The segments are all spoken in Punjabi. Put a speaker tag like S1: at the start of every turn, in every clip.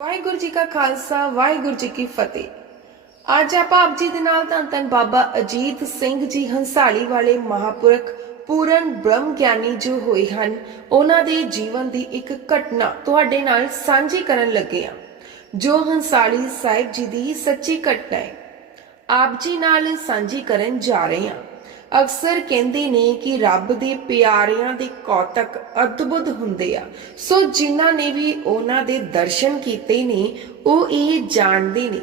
S1: ਵਾਹਿਗੁਰੂ ਜੀ ਕਾ ਖਾਲਸਾ, ਵਾਹਿਗੁਰੂ ਜੀ ਕੀ ਫਤਿਹ। ਅੱਜ ਆਪਾਂ ਆਪ ਜੀ ਦੇ ਨਾਲ ਧੰਨ ਧੰਨ ਬਾਬਾ ਅਜੀਤ ਸਿੰਘ ਜੀ ਹੰਸਾਲੀ ਵਾਲੇ ਮਹਾਪੁਰਖ ਪੂਰਨ ਬ੍ਰਹਮ ਗਿਆਨੀ ਜੋ ਹੋਏ ਹਨ, ਉਹਨਾਂ ਦੇ ਜੀਵਨ ਦੀ ਇੱਕ ਘਟਨਾ ਤੁਹਾਡੇ ਨਾਲ ਸਾਂਝੀ ਕਰਨ ਲੱਗੇ ਹਾਂ, ਜੋ ਹੰਸਾਲੀ ਸਾਹਿਬ ਜੀ ਦੀ ਸੱਚੀ ਘਟਨਾ ਹੈ। ਆਪ ਜੀ ਨਾਲ ਸਾਂਝੀ ਕਰਨ ਜਾ ਰਹੇ ਹਾਂ। ਅਕਸਰ ਕਹਿੰਦੇ ਨੇ ਕਿ ਰੱਬ ਦੇ ਪਿਆਰਿਆਂ ਦੇ ਕੌਤਕ ਅਦਭੁਤ ਹੁੰਦੇ ਆ। ਸੋ ਜਿਨ੍ਹਾਂ ਨੇ ਵੀ ਉਹਨਾਂ ਦੇ ਦਰਸ਼ਨ ਕੀਤੇ ਨੇ, ਉਹ ਇਹ ਜਾਣਦੇ ਨੇ।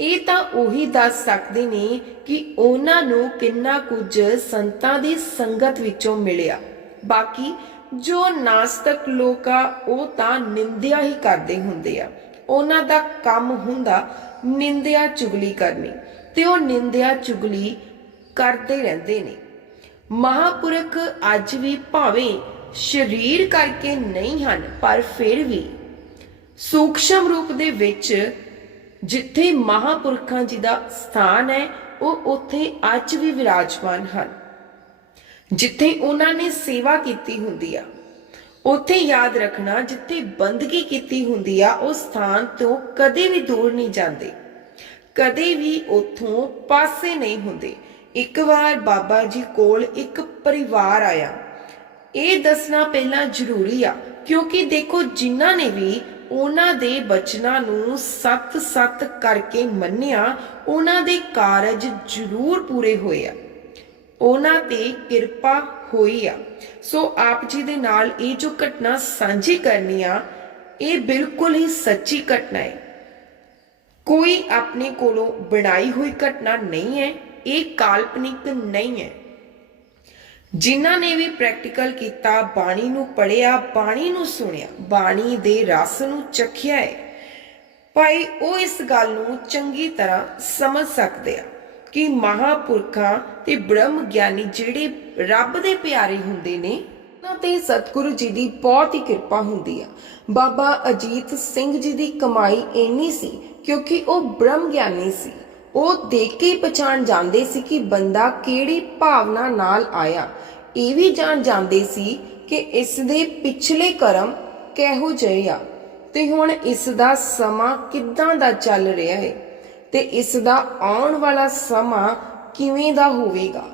S1: ਇਹ ਤਾਂ ਉਹੀ ਦੱਸ ਸਕਦੇ ਨੇ ਕਿ ਉਹਨਾਂ ਨੂੰ ਕਿੰਨਾ ਕੁਝ ਸੰਤਾਂ ਦੀ ਸੰਗਤ ਵਿੱਚੋਂ ਮਿਲਿਆ। ਬਾਕੀ ਜੋ ਨਾਸਤਕ ਲੋਕ ਆ, ਉਹ ਤਾਂ ਨਿੰਦਿਆ ਹੀ ਕਰਦੇ ਹੁੰਦੇ ਆ। ਉਹਨਾਂ ਦਾ ਕੰਮ ਹੁੰਦਾ ਨਿੰਦਿਆ ਚੁਗਲੀ ਕਰਨੀ। ਤੇ ਉਹ ਨਿੰਦਿਆ ਚੁਗਲੀ ਕਰਦੇ ਰਹਿੰਦੇ ਨੇ। ਮਹਾਪੁਰਖ ਅੱਜ ਵੀ ਭਾਵੇਂ ਸਰੀਰ ਕਰਕੇ ਨਹੀਂ ਹਨ, ਪਰ ਫਿਰ ਵੀ ਸੂਖਸ਼ਮ ਰੂਪ ਦੇ ਵਿੱਚ ਜਿੱਥੇ ਮਹਾਪੁਰਖਾਂ ਜੀ ਦਾ ਸਥਾਨ ਹੈ, ਉਹ ਉੱਥੇ ਅੱਜ ਵੀ ਵਿਰਾਜਮਾਨ ਹਨ। ਜਿੱਥੇ ਉਹਨਾਂ ਨੇ ਸੇਵਾ ਕੀਤੀ ਹੁੰਦੀ ਆ, ਉੱਥੇ ਯਾਦ ਰੱਖਣਾ, ਜਿੱਥੇ ਬੰਦਗੀ ਕੀਤੀ ਹੁੰਦੀ ਆ, ਉਹ ਸਥਾਨ ਤੋਂ ਕਦੇ ਵੀ ਦੂਰ ਨਹੀਂ ਜਾਂਦੇ। ਕਦੇ ਵੀ ਉੱਥੋਂ ਪਾਸੇ ਨਹੀਂ ਹੁੰਦੇ। ਇੱਕ ਵਾਰ ਬਾਬਾ ਜੀ ਕੋਲ ਇੱਕ ਪਰਿਵਾਰ ਆਇਆ। ਇਹ ਦੱਸਣਾ ਪਹਿਲਾਂ ਜ਼ਰੂਰੀ ਆ, ਕਿਉਂਕਿ ਦੇਖੋ ਜਿਨ੍ਹਾਂ ਨੇ ਵੀ ਉਹਨਾਂ ਦੇ ਬਚਨਾਂ ਨੂੰ ਸਤ-ਸਤ ਕਰਕੇ ਮੰਨਿਆ, ਉਹਨਾਂ ਦੇ ਕਾਰਜ ਜ਼ਰੂਰ ਪੂਰੇ ਹੋਏ ਆ। ਉਹਨਾਂ ਤੇ ਕਿਰਪਾ ਹੋਈ ਆ। ਸੋ ਆਪ ਜੀ ਦੇ ਨਾਲ ਇਹ ਜੋ ਘਟਨਾ ਸਾਂਝੀ ਕਰਨੀ ਆ, ਇਹ ਬਿਲਕੁਲ ਹੀ ਸੱਚੀ ਘਟਨਾ ਹੈ। ਕੋਈ ਆਪਣੇ ਕੋਲੋਂ ਬਣਾਈ ਹੋਈ ਘਟਨਾ ਨਹੀਂ ਹੈ। ਇਹ ਕਾਲਪਨਿਕ ਨਹੀਂ ਹੈ। ਜਿਨ੍ਹਾਂ ਨੇ ਵੀ ਪ੍ਰੈਕਟੀਕਲ ਕੀਤਾ, ਬਾਣੀ ਨੂੰ ਪੜਿਆ ਬਾਣੀ ਨੂੰ ਸੁਣਿਆ, ਬਾਣੀ ਦੇ ਰਸ ਨੂੰ ਚਖਿਆ ਹੈ। ਭਾਈ, ਉਹ ਇਸ ਗੱਲ ਨੂੰ ਚੰਗੀ ਤਰ੍ਹਾਂ ਸਮਝ ਸਕਦੇ ਆ ਕਿ ਮਹਾਪੁਰਖਾਂ ਤੇ ਬ੍ਰਹਮ ਗਿਆਨੀ ਜਿਹੜੇ ਰੱਬ ਦੇ ਪਿਆਰੇ ਹੁੰਦੇ ਨੇ, ਉਹਨਾਂ ਤੇ ਸਤਿਗੁਰੂ ਜੀ ਦੀ ਬਹੁਤ ਹੀ ਕਿਰਪਾ ਹੁੰਦੀ ਆ। ਬਾਬਾ ਅਜੀਤ ਸਿੰਘ ਜੀ ਦੀ ਕਮਾਈ ਇੰਨੀ ਸੀ ਕਿਉਂਕਿ ਉਹ ਬ੍ਰਹਮ ਗਿਆਨੀ ਸੀ। ਉਹ ਦੇਖ ਕੇ ਪਛਾਣ ਜਾਂਦੇ ਸੀ ਕਿ ਬੰਦਾ ਕਿਹੜੀ ਭਾਵਨਾ ਨਾਲ ਆਇਆ। ਇਹ ਵੀ ਜਾਣ ਜਾਂਦੇ ਸੀ ਕਿ ਇਸ ਦੇ ਪਿਛਲੇ ਕਰਮ ਕਿਹੋ ਜਿਹੇ ਆ ਤੇ ਹੁਣ ਇਸ ਦਾ ਸਮਾਂ ਕਿੱਦਾਂ ਦਾ ਚੱਲ ਰਿਹਾ ਹੈ ਤੇ ਇਸ ਦਾ ਆਉਣ ਵਾਲਾ ਸਮਾਂ ਕਿਵੇਂ ਦਾ ਹੋਵੇਗਾ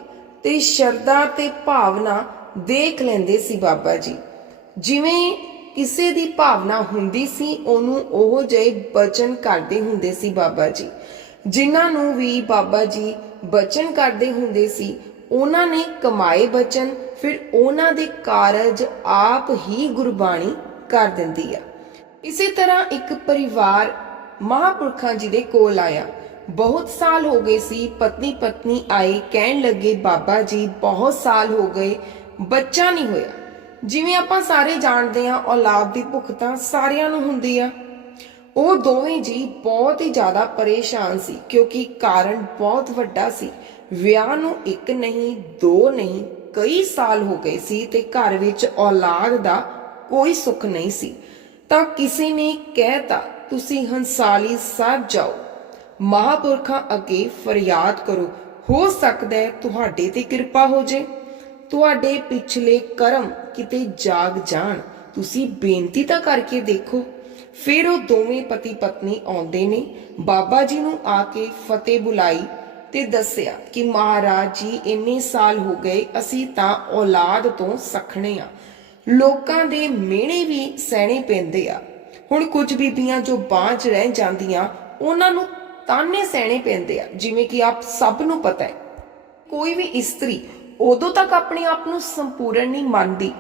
S1: ਤੇ ਸ਼ਰਧਾ ਤੇ ਭਾਵਨਾ ਦੇਖ ਲੈਂਦੇ ਸੀ ਬਾਬਾ ਜੀ। ਜਿਵੇਂ ਕਿਸੇ ਦੀ ਭਾਵਨਾ ਹੁੰਦੀ ਸੀ, ਉਹਨੂੰ ਉਹ ਜਿਹੇ ਬਚਨ ਕਰਦੇ ਹੁੰਦੇ ਸੀ ਬਾਬਾ ਜੀ। ਜਿਨ੍ਹਾਂ ਨੂੰ ਵੀ ਬਾਬਾ ਜੀ ਬਚਨ ਕਰਦੇ ਹੁੰਦੇ ਸੀ, ਉਹਨਾਂ ਨੇ ਕਮਾਏ ਬਚਨ, ਫਿਰ ਉਹਨਾਂ ਦੇ ਕਾਰਜ ਆਪ ਹੀ ਗੁਰਬਾਣੀ ਕਰ ਦਿੰਦੀ ਆ। ਇਸੇ ਤਰ੍ਹਾਂ ਇੱਕ ਪਰਿਵਾਰ ਮਹਾਪੁਰਖਾਂ ਜੀ ਦੇ ਕੋਲ ਆਇਆ। ਬਹੁਤ ਸਾਲ ਹੋ ਗਏ ਸੀ ਪਤਨੀ ਪਤਨੀ ਆਏ, ਕਹਿਣ ਲੱਗੇ, ਬਾਬਾ ਜੀ, ਬਹੁਤ ਸਾਲ ਹੋ ਗਏ, ਬੱਚਾ ਨਹੀਂ ਹੋਇਆ। ਜਿਵੇਂ ਆਪਾਂ ਸਾਰੇ ਜਾਣਦੇ ਹਾਂ, ਔਲਾਦ ਦੀ ਭੁੱਖ ਤਾਂ ਸਾਰਿਆਂ ਨੂੰ ਹੁੰਦੀ ਆ। ਉਹ ਦੋਵੇਂ ਜੀ ਬਹੁਤ ਹੀ ਜ਼ਿਆਦਾ ਪਰੇਸ਼ਾਨ ਸੀ, ਕਿਉਂਕਿ ਕਾਰਨ ਬਹੁਤ ਵੱਡਾ ਸੀ। ਵਿਆਹ ਨੂੰ ਇੱਕ ਨਹੀਂ, ਦੋ ਨਹੀਂ, ਕਈ ਸਾਲ ਹੋ ਗਏ ਸੀ ਤੇ ਘਰ ਵਿੱਚ ਔਲਾਦ ਦਾ ਕੋਈ ਸੁੱਖ ਨਹੀਂ ਸੀ। ਤਾਂ ਕਿਸੇ ਨੇ ਕਹਿਤਾ, ਤੁਸੀਂ ਹੰਸਾਲੀ ਸਾਹਿਬ ਜਾਓ। ਮਹਾਪੁਰਖਾਂ ਅੱਗੇ ਫਰਿਆਦ ਕਰੋ। ਹੋ ਸਕਦਾ ਹੈ ਤੁਹਾਡੇ ਤੇ ਕਿਰਪਾ ਹੋ ਜੇ। ਤੁਹਾਡੇ ਪਿਛਲੇ ਕਰਮ ਕਿਤੇ ਜਾਗ ਜਾਣ। ਤੁਸੀਂ ਬੇਨਤੀ ਤਾਂ ਕਰਕੇ ਦੇਖੋ ਫਿਰ ਉਹ ਦੋਵੇਂ ਪਤੀ ਪਤਨੀ ਆਉਂਦੇ ਨੇ। ਬਾਬਾ ਜੀ ਨੂੰ ਆ ਕੇ ਫਤਿਹ ਬੁਲਾਈ ਤੇ ਦੱਸਿਆ ਕਿ ਮਹਾਰਾਜ ਜੀ, ਇੰਨੇ ਸਾਲ ਹੋ ਗਏ, ਅਸੀਂ ਤਾਂ ਔਲਾਦ ਤੋਂ ਸਖਣੇ ਆ। ਲੋਕਾਂ ਦੇ ਮਿਹਣੇ ਵੀ ਸਹਿਣੇ ਪੈਂਦੇ ਆ। ਹੁਣ ਕੁਝ ਬੀਬੀਆਂ ਜੋ ਬਾਂਝ ਰਹਿ ਜਾਂਦੀਆਂ, ਉਹਨਾਂ ਨੂੰ ਤਾਨੇ ਸਹਿਣੇ ਪੈਂਦੇ ਆ, ਜਿਵੇਂ ਕਿ ਆਪ ਸਭ ਨੂੰ ਪਤਾ ਹੈ। ਕੋਈ ਵੀ ਇਸਤਰੀ ਉਦੋਂ ਤੱਕ ਆਪਣੇ ਆਪ ਨੂੰ ਸੰਪੂਰਨ ਨਹੀਂ ਮੰਨਦੀ,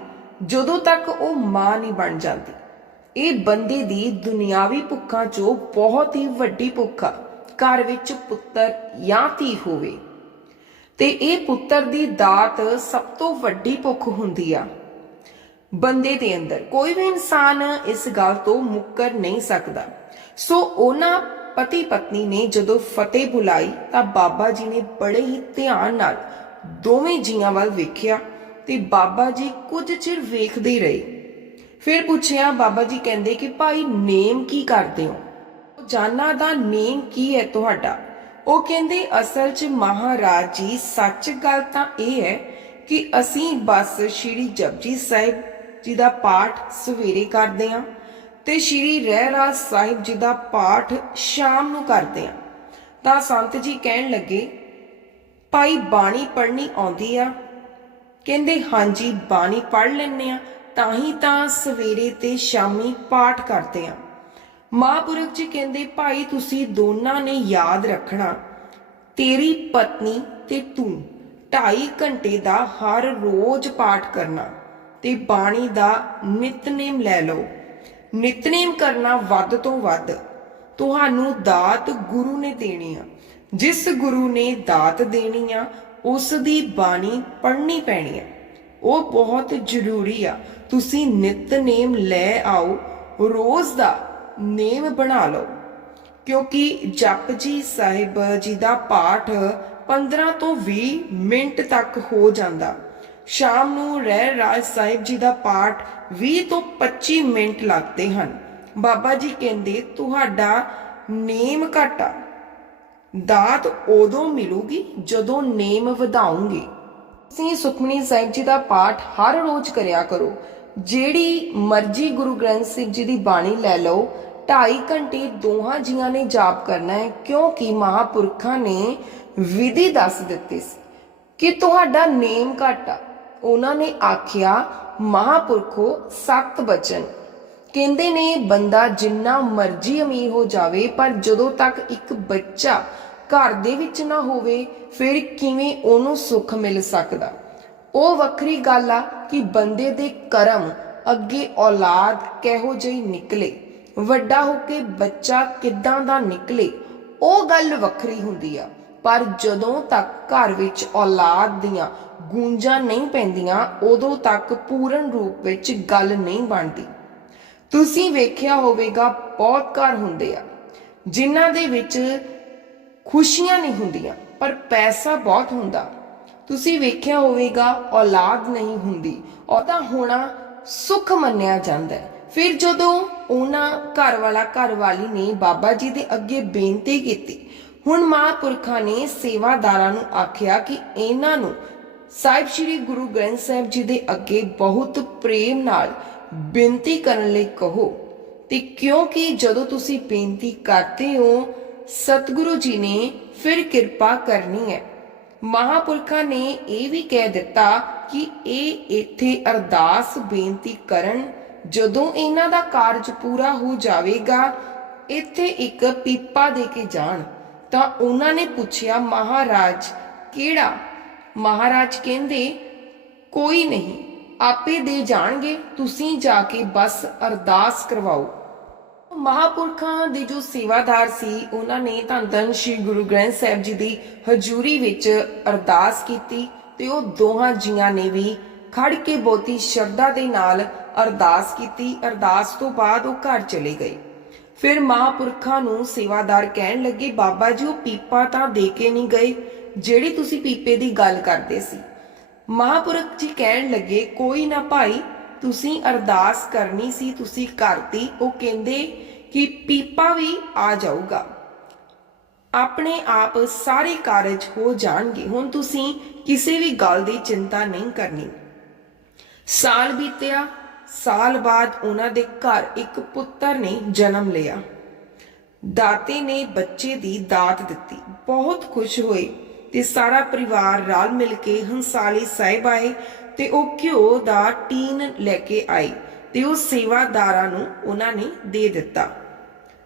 S1: ਜਦੋਂ ਤੱਕ ਉਹ ਮਾਂ ਨਹੀਂ ਬਣ ਜਾਂਦੀ। ਇਹ ਬੰਦੇ ਦੀ ਦੁਨਿਆਵੀ ਭੁੱਖਾਂ 'ਚੋਂ ਬਹੁਤ ਹੀ ਵੱਡੀ ਭੁੱਖ ਆ। ਘਰ ਵਿੱਚ ਪੁੱਤਰ ਜਾਂ ਧੀ ਹੋਵੇ। ਤੇ ਇਹ ਪੁੱਤਰ ਦੀ ਦਾਤ ਸਭ ਤੋਂ ਵੱਡੀ ਭੁੱਖ ਹੁੰਦੀ ਆ। ਬੰਦੇ ਦੇ ਅੰਦਰ ਕੋਈ ਵੀ ਇਨਸਾਨ ਇਸ ਗੱਲ ਤੋਂ ਮੁੱਕਰ ਨਹੀਂ ਸਕਦਾ। ਸੋ ਉਹਨਾਂ ਪਤੀ ਪਤਨੀ ਨੇ ਜਦੋਂ ਫਤਿਹ ਬੁਲਾਈ ਤਾਂ ਬਾਬਾ ਜੀ ਨੇ ਬੜੇ ਹੀ ਧਿਆਨ ਨਾਲ ਦੋਵੇਂ ਜੀਆਂ ਵੱਲ ਵੇਖਿਆ ਤੇ ਬਾਬਾ ਜੀ ਕੁਝ ਚਿਰ ਵੇਖਦੇ ਰਹੇ। ਫਿਰ ਪੁੱਛਿਆ, ਬਾਬਾ ਜੀ ਕਹਿੰਦੇ ਕਿ ਭਾਈ ਨੇਮ ਕੀ ਕਰਦੇ ਹੋ? ਜਾਨਾ ਦਾ ਨੇਮ ਕੀ ਹੈ ਤੁਹਾਡਾ? ਉਹ ਕਹਿੰਦੇ, ਅਸਲ 'ਚ ਮਹਾਰਾਜ ਜੀ, ਸੱਚ ਗੱਲ ਤਾਂ ਇਹ ਹੈ ਕਿ ਅਸੀਂ ਬਸ ਸ਼੍ਰੀ ਜਪਜੀ ਸਾਹਿਬ ਜੀ ਦਾ ਪਾਠ ਸਵੇਰੇ ਕਰਦੇ ਹਾਂ ਤੇ ਸ਼੍ਰੀ ਰਹਿਰਾਜ ਸਾਹਿਬ ਜੀ ਦਾ ਪਾਠ ਸ਼ਾਮ ਨੂੰ ਕਰਦੇ ਹਾਂ। ਤਾਂ ਸੰਤ ਜੀ ਕਹਿਣ ਲੱਗੇ, ਭਾਈ ਬਾਣੀ ਪੜ੍ਹਨੀ ਆਉਂਦੀ ਆ? ਕਹਿੰਦੇ, ਹਾਂਜੀ, ਬਾਣੀ ਪੜ੍ਹ ਲੈਂਦੇ ਆ ਤਾਂ ਹੀ ਤਾਂ ਸਵੇਰੇ ਤੇ ਸ਼ਾਮੀ ਪਾਠ ਕਰਦੇ ਆ। ਮਹਾਂਪੁਰਖ ਜੀ ਕਹਿੰਦੇ, ਭਾਈ, ਤੁਸੀਂ ਦੋਨਾਂ ਨੇ ਯਾਦ ਰੱਖਣਾ। ਤੇਰੀ ਪਤਨੀ ਤੇ ਤੂੰ 2.5 ਘੰਟੇ ਦਾ ਹਰ ਰੋਜ਼ ਪਾਠ ਕਰਨਾ ਤੇ ਬਾਣੀ ਦਾ ਨਿਤਨੇਮ ਲੈ ਲਓ। ਨਿਤਨੇਮ ਕਰਨਾ ਵੱਧ ਤੋਂ ਵੱਧ। ਤੁਹਾਨੂੰ ਦਾਤ ਗੁਰੂ ਨੇ ਦੇਣੀ ਆ। ਜਿਸ ਗੁਰੂ ਨੇ ਦਾਤ ਦੇਣੀ ਆ, ਉਸ ਦੀ ਬਾਣੀ ਪੜ੍ਹਨੀ ਪੈਣੀ ਆ। ਉਹ ਬਹੁਤ ਜ਼ਰੂਰੀ ਆ। ਤੁਸੀਂ ਨਿਤਨੇਮ ਲੈ ਆਓ, ਰੋਜ਼ ਦਾ ਨੇਮ ਬਣਾ ਲਓ। ਕਿਉਂਕਿ ਜਪਜੀ ਸਾਹਿਬ ਜੀ ਦਾ ਪਾਠ 15 ਤੋਂ 20 ਮਿੰਟ ਤੱਕ ਹੋ ਜਾਂਦਾ। ਸ਼ਾਮ ਨੂੰ ਰਹਿ ਰਾਜ ਸਾਹਿਬ ਜੀ ਦਾ ਪਾਠ 20 ਤੋਂ 25 ਮਿੰਟ ਲੱਗਦੇ ਹਨ। ਬਾਬਾ ਜੀ ਕਹਿੰਦੇ, ਤੁਹਾਡਾ ਨੇਮ ਘਟਾ ਦਾਤ ਉਦੋਂ ਮਿਲੂਗੀ ਜਦੋਂ ਨੇਮ ਵਧਾਉਂਗੇ। ਤੁਸੀਂ ਸੁਖਮਨੀ ਸਾਹਿਬ ਜੀ ਦਾ ਪਾਠ ਹਰ ਰੋਜ਼ ਕਰਿਆ ਕਰੋ। ਜਿਹੜੀ ਮਰਜ਼ੀ ਗੁਰੂ ਗ੍ਰੰਥ ਸਾਹਿਬ ਜੀ ਦੀ ਬਾਣੀ ਲੈ ਲਓ 2.5 ਘੰਟੇ ਦੋਹਾਂ ਜੀਆਂ ਨੇ ਜਾਪ ਕਰਨਾ ਹੈ, ਕਿਉਂਕਿ ਮਹਾਪੁਰਖਾਂ ਨੇ ਵਿਧੀ ਦੱਸ ਦਿੱਤੀ ਸੀ ਕਿ ਤੁਹਾਡਾ ਨੇਮ ਘਟਾ ਉਹਨਾਂ ਨੇ ਆਖਿਆ, ਮਹਾਪੁਰਖੋ, ਸਤ ਬਚਨ। ਕਹਿੰਦੇ ਨੇ, ਬੰਦਾ ਜਿੰਨਾ ਮਰਜ਼ੀ ਅਮੀਰ ਹੋ ਜਾਵੇ, ਪਰ ਜਦੋਂ ਤੱਕ ਇੱਕ ਬੱਚਾ ਘਰ ਦੇ ਵਿੱਚ ਨਾ ਹੋਵੇ, ਫਿਰ ਕਿਵੇਂ ਉਹਨੂੰ ਸੁੱਖ ਮਿਲ ਸਕਦਾ? ਉਹ ਵੱਖਰੀ ਗੱਲ ਆ ਕਿ ਬੰਦੇ ਦੇ ਕਰਮ ਅੱਗੇ ਔਲਾਦ ਕਿਹੋ ਜਿਹੀ ਨਿਕਲੇ। ਵੱਡਾ ਹੋ ਕੇ ਬੱਚਾ ਕਿੱਦਾਂ ਦਾ ਨਿਕਲੇ, ਉਹ ਗੱਲ ਵੱਖਰੀ ਹੁੰਦੀ ਆ। ਪਰ ਜਦੋਂ ਤੱਕ ਘਰ ਵਿੱਚ ਔਲਾਦ ਦੀਆਂ ਗੂੰਜਾਂ ਨਹੀਂ ਪੈਂਦੀਆਂ, ਉਦੋਂ ਤੱਕ ਪੂਰਨ ਰੂਪ ਵਿੱਚ ਗੱਲ ਨਹੀਂ ਬਣਦੀ। ਤੁਸੀਂ ਵੇਖਿਆ ਹੋਵੇਗਾ, ਬਹੁਤ ਘਰ ਹੁੰਦੇ ਆ, ਜਿਨ੍ਹਾਂ ਦੇ ਵਿੱਚ ਖੁਸ਼ੀਆਂ ਨਹੀਂ ਹੁੰਦੀਆਂ, ਪਰ ਪੈਸਾ ਬਹੁਤ ਹੁੰਦਾ। ਤੁਸੀਂ ਵੇਖਿਆ ਹੋਵੇਗਾ, ਔਲਾਦ ਨਹੀਂ ਹੁੰਦੀ। ਉਹਦਾ ਹੋਣਾ ਸੁੱਖ ਮੰਨਿਆ ਜਾਂਦਾ ਹੈ। ਫਿਰ ਜਦੋਂ ਉਹਨਾਂ ਘਰ ਵਾਲਾ ਘਰ ਵਾਲੀ ਨੇ ਬਾਬਾ ਜੀ ਦੇ ਅੱਗੇ ਬੇਨਤੀ ਕੀਤੀ, ਹੁਣ ਮਹਾਂਪੁਰਖਾਂ ਨੇ ਸੇਵਾਦਾਰਾਂ ਨੂੰ ਆਖਿਆ ਕਿ ਇਹਨਾਂ ਨੂੰ ਸਾਹਿਬ ਸ੍ਰੀ ਗੁਰੂ ਗ੍ਰੰਥ ਸਾਹਿਬ ਜੀ ਦੇ ਅੱਗੇ ਬਹੁਤ ਪ੍ਰੇਮ ਨਾਲ ਬੇਨਤੀ ਕਰਨ ਲਈ ਕਹੋ। ਤੇ ਕਿਉਂਕਿ ਜਦੋਂ ਤੁਸੀਂ ਬੇਨਤੀ ਕਰਦੇ ਹੋ ਸਤਿਗੁਰੂ ਜੀ ਨੇ ਫਿਰ ਕਿਰਪਾ ਕਰਨੀ ਹੈ। ਮਹਾਪੁਰਖਾਂ ਨੇ ਇਹ ਵੀ ਕਹਿ ਦਿੱਤਾ ਕਿ ਇਹ ਇੱਥੇ ਅਰਦਾਸ ਬੇਨਤੀ ਕਰਨ, ਜਦੋਂ ਇਹਨਾਂ ਦਾ ਕਾਰਜ ਪੂਰਾ ਹੋ ਜਾਵੇਗਾ, ਇੱਥੇ ਇੱਕ ਪੀਪਾ ਦੇ ਕੇ ਜਾਣ। ਤਾਂ ਉਹਨਾਂ ਨੇ ਪੁੱਛਿਆ, ਮਹਾਰਾਜ, ਕਿਹੜਾ? ਮਹਾਰਾਜ ਕਹਿੰਦੇ, ਕੋਈ ਨਹੀਂ, ਆਪੇ ਦੇ ਜਾਣਗੇ, ਤੁਸੀਂ ਜਾ ਕੇ ਬਸ ਅਰਦਾਸ ਕਰਵਾਓ। ਮਹਾਪੁਰਖਾਂ ਦੇ ਜੋ ਸੇਵਾਦਾਰ ਸੀ, ਉਹਨਾਂ ਨੇ ਧੰਨ ਧੰਨ ਸ਼੍ਰੀ ਗੁਰੂ ਗ੍ਰੰਥ ਸਾਹਿਬ ਜੀ ਦੀ ਹਜ਼ੂਰੀ ਵਿੱਚ ਅਰਦਾਸ ਕੀਤੀ ਤੇ ਉਹ ਦੋਹਾਂ ਜੀਆਂ ਨੇ ਵੀ ਖੜ ਕੇ ਬਹੁਤੀ ਸ਼ਰਧਾ ਦੇ ਨਾਲ ਅਰਦਾਸ ਕੀਤੀ। ਅਰਦਾਸ ਤੋਂ ਬਾਅਦ ਉਹ ਘਰ ਚਲੇ ਗਏ। ਫਿਰ ਮਹਾਪੁਰਖਾਂ ਨੂੰ ਸੇਵਾਦਾਰ ਕਹਿਣ ਲੱਗੇ, ਬਾਬਾ ਜੀ, ਉਹ ਪੀਪਾ ਤਾਂ ਦੇ ਕੇ ਨਹੀਂ ਗਏ, ਜਿਹੜੀ ਤੁਸੀਂ ਪੀਪੇ ਦੀ ਗੱਲ ਕਰਦੇ ਸੀ। ਮਹਾਪੁਰਖ ਜੀ ਕਹਿਣ ਲੱਗੇ, ਕੋਈ ਨਾ ਭਾਈ ਤੁਸੀਂ ਅਰਦਾਸ ਕਰਨੀ ਸੀ ਤੁਸੀਂ ਕਰਤੀ ਉਹ ਕਹਿੰਦੇ ਕਿ ਪੀਪਾ ਵੀ ਆ ਜਾਊਗਾ। ਆਪਣੇ ਆਪ ਸਾਰੇ ਕਾਰਜ ਹੋ ਜਾਣਗੇ। ਹੁਣ ਤੁਸੀਂ ਕਿਸੇ ਵੀ ਗੱਲ ਦੀ ਚਿੰਤਾ ਨਹੀਂ ਕਰਨੀ। ਸਾਲ ਬੀਤਿਆ, ਸਾਲ ਬਾਅਦ ਉਹਨਾਂ ਦੇ ਘਰ ਇੱਕ ਪੁੱਤਰ ਨੇ ਜਨਮ ਲਿਆ। ਦਾਤੇ ਨੇ ਬੱਚੇ ਦੀ ਦਾਤ ਦਿੱਤੀ। ਬਹੁਤ ਖੁਸ਼ ਹੋਏ ਤੇ ਸਾਰਾ ਪਰਿਵਾਰ ਰਲ ਮਿਲ ਕੇ ਹੰਸਾਲੀ ਸਾਹਿਬ ਆਏ। ਤੇ ਉਹ ਘਿਓ ਦਾ ਟੀਨ ਲੈ ਕੇ ਆਏ ਤੇ ਉਹ ਸੇਵਾਦਾਰਾਂ ਨੂੰ ਉਹਨਾਂ ਨੇ ਦੇ ਦਿੱਤਾ।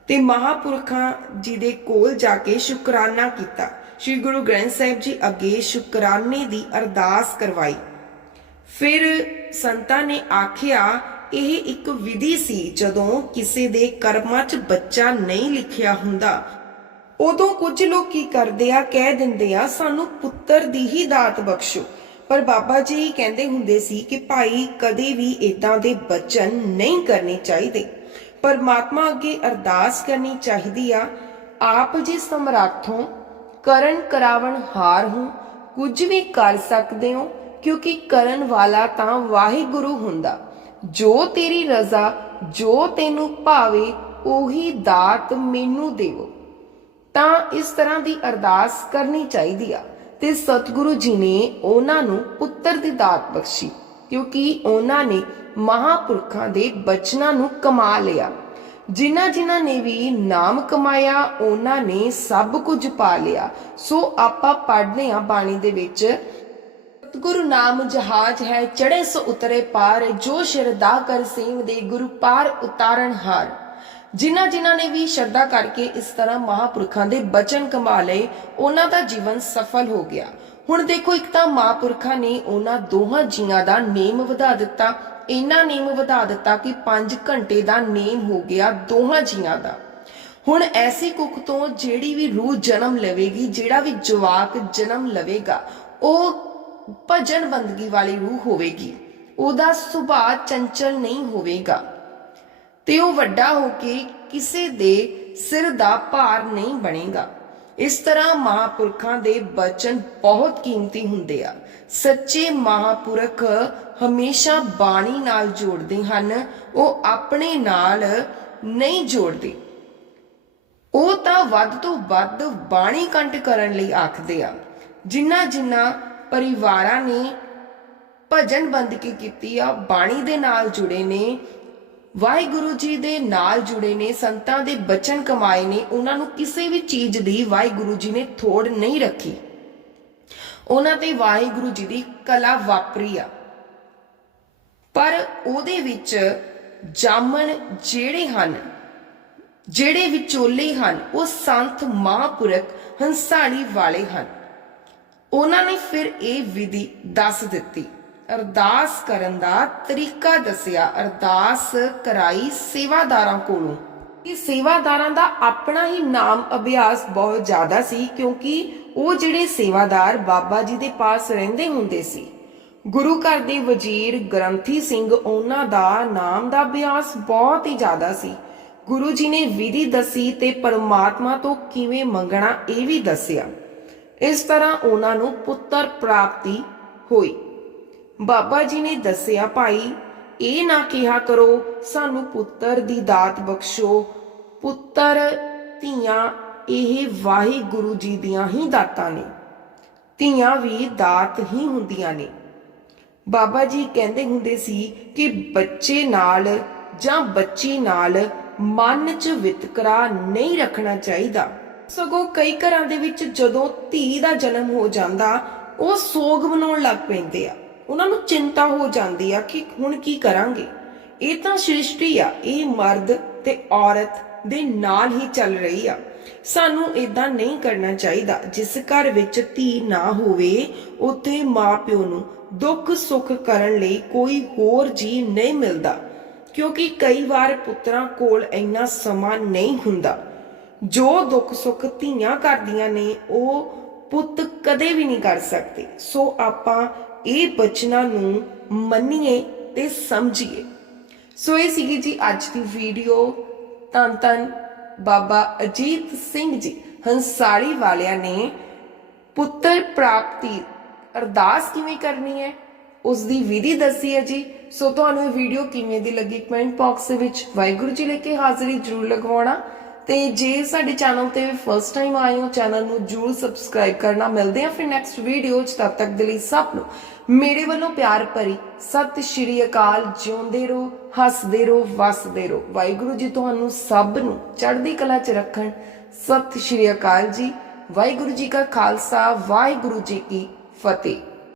S1: ਤੇ ਮਹਾਪੁਰਖਾਂ ਜੀ ਦੇ ਕੋਲ ਜਾ ਕੇ ਸ਼ੁਕਰਾਨਾ ਕੀਤਾ। ਸ੍ਰੀ ਗੁਰੂ ਗ੍ਰੰਥ ਸਾਹਿਬ ਜੀ ਅੱਗੇ ਸ਼ੁਕਰਾਨੇ ਦੀ ਅਰਦਾਸ ਕਰਵਾਈ। ਫਿਰ ਸੰਤਾਂ ਨੇ ਆਖਿਆ, ਇਹ ਇੱਕ ਵਿਧੀ ਸੀ, ਜਦੋਂ ਕਿਸੇ ਦੇ ਕਰਮਾਂ 'ਚ ਬੱਚਾ ਨਹੀਂ ਲਿਖਿਆ ਹੁੰਦਾ। ਉਦੋਂ ਕੁਝ ਲੋਕ ਕੀ ਕਰਦੇ ਆ, ਕਹਿ ਦਿੰਦੇ ਆ, ਸਾਨੂੰ ਪੁੱਤਰ ਦੀ ਹੀ ਦਾਤ ਬਖਸ਼ੋ। ਪਰ ਬਾਬਾ ਜੀ ਕਹਿੰਦੇ ਹੁੰਦੇ ਸੀ ਕਿ ਭਾਈ ਕਦੇ ਵੀ ਇਦਾਂ ਦੇ ਬਚਨ ਨਹੀਂ ਕਰਨੇ ਚਾਹੀਦੇ। ਪਰਮਾਤਮਾ ਅੱਗੇ ਅਰਦਾਸ ਕਰਨੀ ਚਾਹੀਦੀ ਆ, ਆਪ ਜੀ ਸਮਰੱਥੋਂ ਕਰਨ ਕਰਾਵਣ ਹਾਰ ਹੂੰ, ਕੁਝ ਵੀ ਕਰ ਸਕਦੇ ਹੋ, ਕਿਉਂਕਿ ਕਰਨ ਵਾਲਾ ਤਾਂ ਵਾਹਿਗੁਰੂ ਹੁੰਦਾ। ਜੋ ਤੇਰੀ ਰਜ਼ਾ, ਜੋ ਤੈਨੂੰ ਭਾਵੇ, ਉਹੀ ਦਾਤ ਮੈਨੂੰ ਦੇਵੋ। ਤਾਂ ਇਸ ਤਰ੍ਹਾਂ ਦੀ ਅਰਦਾਸ ਕਰਨੀ ਚਾਹੀਦੀ ਆ। ਤੇ ਸਤਿਗੁਰੂ ਜੀ ਨੇ ਉਹਨਾਂ ਨੂੰ ਪੁੱਤਰ ਦੀ ਦਾਤ ਬਖਸ਼ੀ, ਕਿਉਂਕਿ ਉਹਨਾਂ ਨੇ ਮਹਾਪੁਰਖਾਂ ਦੇ ਬਚਨਾਂ ਨੂੰ ਕਮਾ ਲਿਆ। ਜਿਨ੍ਹਾਂ ਜਿਨ੍ਹਾਂ ਨੇ ਵੀ ਨਾਮ ਕਮਾਇਆ, ਉਹਨਾਂ ਨੇ ਸਭ ਕੁਝ ਪਾ ਲਿਆ। ਸੋ ਆਪਾਂ ਪੜ੍ਹਦੇ ਆ ਬਾਣੀ ਦੇ ਵਿੱਚ, ਸਤਿਗੁਰੂ ਨਾਮ ਜਹਾਜ ਹੈ ਚੜੇ ਸੋ ਉਤਰੇ ਪਾਰ, ਜੋ ਸ਼ਰਦਾ ਕਰ ਸੇਵ ਦੇ ਗੁਰੂ ਪਾਰ ਉਤਾਰਨ ਹਾਰ। ਜਿਨ੍ਹਾਂ ਜਿਨ੍ਹਾਂ ਨੇ ਵੀ ਸ਼ਰਧਾ ਕਰਕੇ ਇਸ ਤਰ੍ਹਾਂ ਮਹਾਪੁਰਖਾਂ ਦੇ ਬਚਨ ਕਮਾ ਲਏ, ਉਹਨਾਂ ਦਾ ਜੀਵਨ ਸਫਲ ਹੋ ਗਿਆ। ਹੁਣ ਦੇਖੋ, ਇੱਕ ਤਾਂ ਮਹਾਪੁਰਖਾਂ ਨੇ ਉਹਨਾਂ ਦੋਹਾਂ ਜੀਆਂ ਦਾ ਨੇਮ ਵਧਾ ਦਿੱਤਾ। ਇੰਨਾ ਨੇਮ ਵਧਾ ਦਿੱਤਾ ਕਿ 5 ਘੰਟੇ ਦਾ ਨੇਮ ਹੋ ਗਿਆ ਦੋਹਾਂ ਜੀਆਂ ਦਾ। ਹੁਣ ਐਸੀ ਕੁੱਖ ਤੋਂ ਜਿਹੜੀ ਵੀ ਰੂਹ ਜਨਮ ਲਵੇਗੀ, ਜਿਹੜਾ ਵੀ ਜਵਾਕ ਜਨਮ ਲਵੇਗਾ, ਉਹ ਭਜਨ ਬੰਦਗੀ ਵਾਲੀ ਰੂਹ ਹੋਵੇਗੀ। ਉਹਦਾ ਸੁਭਾਅ ਚੰਚਲ ਨਹੀਂ ਹੋਵੇਗਾ। ਤੇ ਉਹ ਵੱਡਾ ਹੋ ਕੇ ਕਿਸੇ ਦੇ ਸਿਰ ਦਾ ਭਾਰ ਨਹੀਂ ਬਣੇਗਾ। ਇਸ ਤਰ੍ਹਾਂ ਮਹਾਪੁਰਖਾਂ ਦੇ ਬਚਨ ਬਹੁਤ ਕੀਮਤੀ ਹੁੰਦੇ ਆ। ਸੱਚੇ ਮਹਾਪੁਰਖ ਹਮੇਸ਼ਾ ਬਾਣੀ ਨਾਲ ਜੋੜਦੇ ਹਨ, ਉਹ ਆਪਣੇ ਨਾਲ ਨਹੀਂ ਜੋੜਦੇ। ਉਹ ਤਾਂ ਵੱਧ ਤੋਂ ਵੱਧ ਬਾਣੀ ਕੰਟ ਕਰਨ ਲਈ ਆਖਦੇ ਆ। ਜਿੰਨਾ ਜਿੰਨਾ ਪਰਿਵਾਰਾਂ ਨੇ ਭਜਨ ਬੰਦਗੀ ਕੀਤੀ ਆ, ਬਾਣੀ ਦੇ ਨਾਲ ਜੁੜੇ ਨੇ ਵਾਹਿਗੁਰੂ ਜੀ ਦੇ ਨਾਲ ਜੁੜੇ ਨੇ, ਸੰਤਾਂ ਦੇ ਬਚਨ ਕਮਾਏ ਨੇ, ਉਹਨਾਂ ਨੂੰ ਕਿਸੇ ਵੀ ਚੀਜ਼ ਦੀ ਵਾਹਿਗੁਰੂ ਜੀ ਨੇ ਥੋੜ ਨਹੀਂ ਰੱਖੀ। ਉਹਨਾਂ ਤੇ ਵਾਹਿਗੁਰੂ ਜੀ ਦੀ ਕਲਾ ਵਾਪਰੀ ਆ। ਪਰ ਉਹਦੇ ਵਿੱਚ ਜਾਮਣ ਜਿਹੜੇ ਹਨ, ਜਿਹੜੇ ਵਿਚੋਲੇ ਹਨ, ਉਹ ਸੰਤ ਮਹਾਂਪੁਰਖ, ਹੰਸਾਲੀ ਵਾਲੇ ਹਨ। ਉਹਨਾਂ ਨੇ ਫਿਰ ਇਹ ਵਿਧੀ ਦੱਸ ਦਿੱਤੀ। ਅਰਦਾਸ ਕਰਨ ਦਾ ਤਰੀਕਾ ਦੱਸਿਆ। ਅਰਦਾਸ ਕਰਾਈ ਸੇਵਾਦਾਰਾਂ ਕੋਲੋਂ। ਇਹ ਸੇਵਾਦਾਰਾਂ ਦਾ ਆਪਣਾ ਹੀ ਨਾਮ ਅਭਿਆਸ ਬਹੁਤ ਜ਼ਿਆਦਾ ਸੀ, ਕਿਉਂਕਿ ਉਹ ਜਿਹੜੇ ਸੇਵਾਦਾਰ ਬਾਬਾ ਜੀ ਦੇ ਪਾਸ ਰਹਿੰਦੇ ਹੁੰਦੇ ਸੀ। ਗੁਰੂ ਘਰ ਦੇ ਵਜ਼ੀਰ ਗ੍ਰੰਥੀ ਸਿੰਘ ਉਹਨਾਂ ਦਾ ਨਾਮ ਦਾ ਅਭਿਆਸ ਬਹੁਤ ਹੀ ਜ਼ਿਆਦਾ ਸੀ। ਗੁਰੂ ਜੀ ਨੇ ਵਿਧੀ ਦੱਸੀ ਤੇ ਪਰਮਾਤਮਾ ਤੋਂ ਕਿਵੇਂ ਮੰਗਣਾ ਇਹ ਵੀ ਦੱਸਿਆ। ਇਸ ਤਰ੍ਹਾਂ ਉਹਨਾਂ ਨੂੰ ਪੁੱਤਰ ਪ੍ਰਾਪਤੀ ਹੋਈ। ਬਾਬਾ ਜੀ ਨੇ ਦੱਸਿਆ, ਭਾਈ, ਇਹ ਨਾ ਕਿਹਾ ਕਰੋ, ਸਾਨੂੰ ਪੁੱਤਰ ਦੀ ਦਾਤ ਬਖਸ਼ੋ। ਪੁੱਤਰ, ਧੀਆਂ, ਇਹ ਵਾਹਿਗੁਰੂ ਜੀ ਦੀਆਂ ਹੀ ਦਾਤਾਂ ਨੇ। ਧੀਆਂ ਵੀ ਦਾਤ ਹੀ ਹੁੰਦੀਆਂ ਨੇ। ਬਾਬਾ ਜੀ ਕਹਿੰਦੇ ਹੁੰਦੇ ਸੀ ਕਿ ਬੱਚੇ ਨਾਲ ਜਾਂ ਬੱਚੀ ਨਾਲ ਮਨ 'ਚ ਵਿਤਕਰਾ ਨਹੀਂ ਰੱਖਣਾ ਚਾਹੀਦਾ। ਸਗੋਂ ਕਈ ਘਰਾਂ ਦੇ ਵਿੱਚ ਜਦੋਂ ਧੀ ਦਾ ਜਨਮ ਹੋ ਜਾਂਦਾ, ਉਹ ਸੋਗ ਮਨਾਉਣ ਲੱਗ ਪੈਂਦੇ ਆ। ਉਹਨਾਂ ਨੂੰ ਚਿੰਤਾ ਹੋ ਜਾਂਦੀ ਆ ਕਿ ਹੁਣ ਕੀ ਕਰਾਂਗੇ? ਇਹ ਤਾਂ ਸ੍ਰਿਸ਼ਟੀ ਆ, ਇਹ ਮਰਦ ਤੇ ਔਰਤ ਦੇ ਨਾਲ ਹੀ ਚੱਲ ਰਹੀ ਆ। ਸਾਨੂੰ ਇਦਾਂ ਨਹੀਂ ਕਰਨਾ ਚਾਹੀਦਾ, ਜਿਸ ਘਰ ਵਿੱਚ ਧੀ ਨਾ ਹੋਵੇ, ਉੱਥੇ ਮਾਪਿਓ ਨੂੰ ਦੁੱਖ ਸੁੱਖ ਕਰਨ ਲਈ ਕੋਈ ਹੋਰ ਜੀ ਨਹੀਂ ਮਿਲਦਾ। ਕਿਉਂਕਿ ਕਈ ਵਾਰ ਪੁੱਤਰਾਂ ਕੋਲ ਇੰਨਾ ਸਮਾਂ ਨਹੀਂ ਹੁੰਦਾ। ਜੋ ਦੁੱਖ ਸੁੱਖ ਧੀਆਂ ਕਰਦੀਆਂ ਨੇ, ਉਹ ਪੁੱਤ ਕਦੇ ਵੀ ਨਹੀਂ ਕਰ ਸਕਦੇ। ਸੋ ਆਪਾਂ ਇਹ ਬਚਨਾਂ ਨੂੰ ਮੰਨੀਏ ਤੇ ਸਮਝੀਏ। ਸੋ ਇਹ ਸੀਗੀ ਜੀ ਅੱਜ ਦੀ ਵੀਡੀਓ। ਧੰਨ ਧੰਨ ਬਾਬਾ ਅਜੀਤ ਸਿੰਘ ਜੀ, ਹੰਸਾਲੀ ਵਾਲਿਆਂ ਨੇ ਪੁੱਤਰ ਪ੍ਰਾਪਤੀ ਅਰਦਾਸ ਕਿਵੇਂ ਕਰਨੀ ਹੈ ਉਸ ਦੀ ਵਿਧੀ ਦੱਸੀ ਹੈ ਜੀ। ਸੋ ਤੁਹਾਨੂੰ ਇਹ ਵੀਡੀਓ ਕਿਵੇਂ ਦੀ ਲੱਗੀ ਕਮੈਂਟ ਬਾਕਸ ਵਿੱਚ ਵਾਹਿਗੁਰੂ ਜੀ ਲੈ ਕੇ ਹਾਜ਼ਰੀ ਜ਼ਰੂਰ ਲਗਵਾਉਣਾ। ਤੇ ਜੇ ਸਾਡੇ ਚੈਨਲ ਤੇ ਫਸਟ ਟਾਈਮ ਆਏ ਹੋ ਚੈਨਲ ਨੂੰ ਜ਼ਰੂਰ ਸਬਸਕ੍ਰਾਈਬ ਕਰਨਾ। ਮਿਲਦੇ ਆ ਫਿਰ ਨੈਕਸਟ ਵੀਡੀਓ ਚ। ਤਦ ਤੱਕ ਦੇ ਲਈ ਸਭ ਨੂੰ ਮੇਰੇ ਵੱਲੋਂ ਪਿਆਰ ਭਰੀ ਸਤਿ ਸ਼੍ਰੀ ਅਕਾਲ। ਜਿਉਂਦੇ ਰਹੋ, ਹੱਸਦੇ ਰਹੋ, ਵਸਦੇ ਰਹੋ। ਵਾਹਿਗੁਰੂ ਜੀ ਤੁਹਾਨੂੰ ਸਭ ਨੂੰ ਚੜ੍ਹਦੀ ਕਲਾ ਚ ਰੱਖਣ। ਸਤਿ ਸ਼੍ਰੀ ਅਕਾਲ ਜੀ। ਵਾਹਿਗੁਰੂ ਜੀ ਕਾ ਖਾਲਸਾ, ਵਾਹਿਗੁਰੂ ਜੀ ਕੀ ਫਤਿਹ।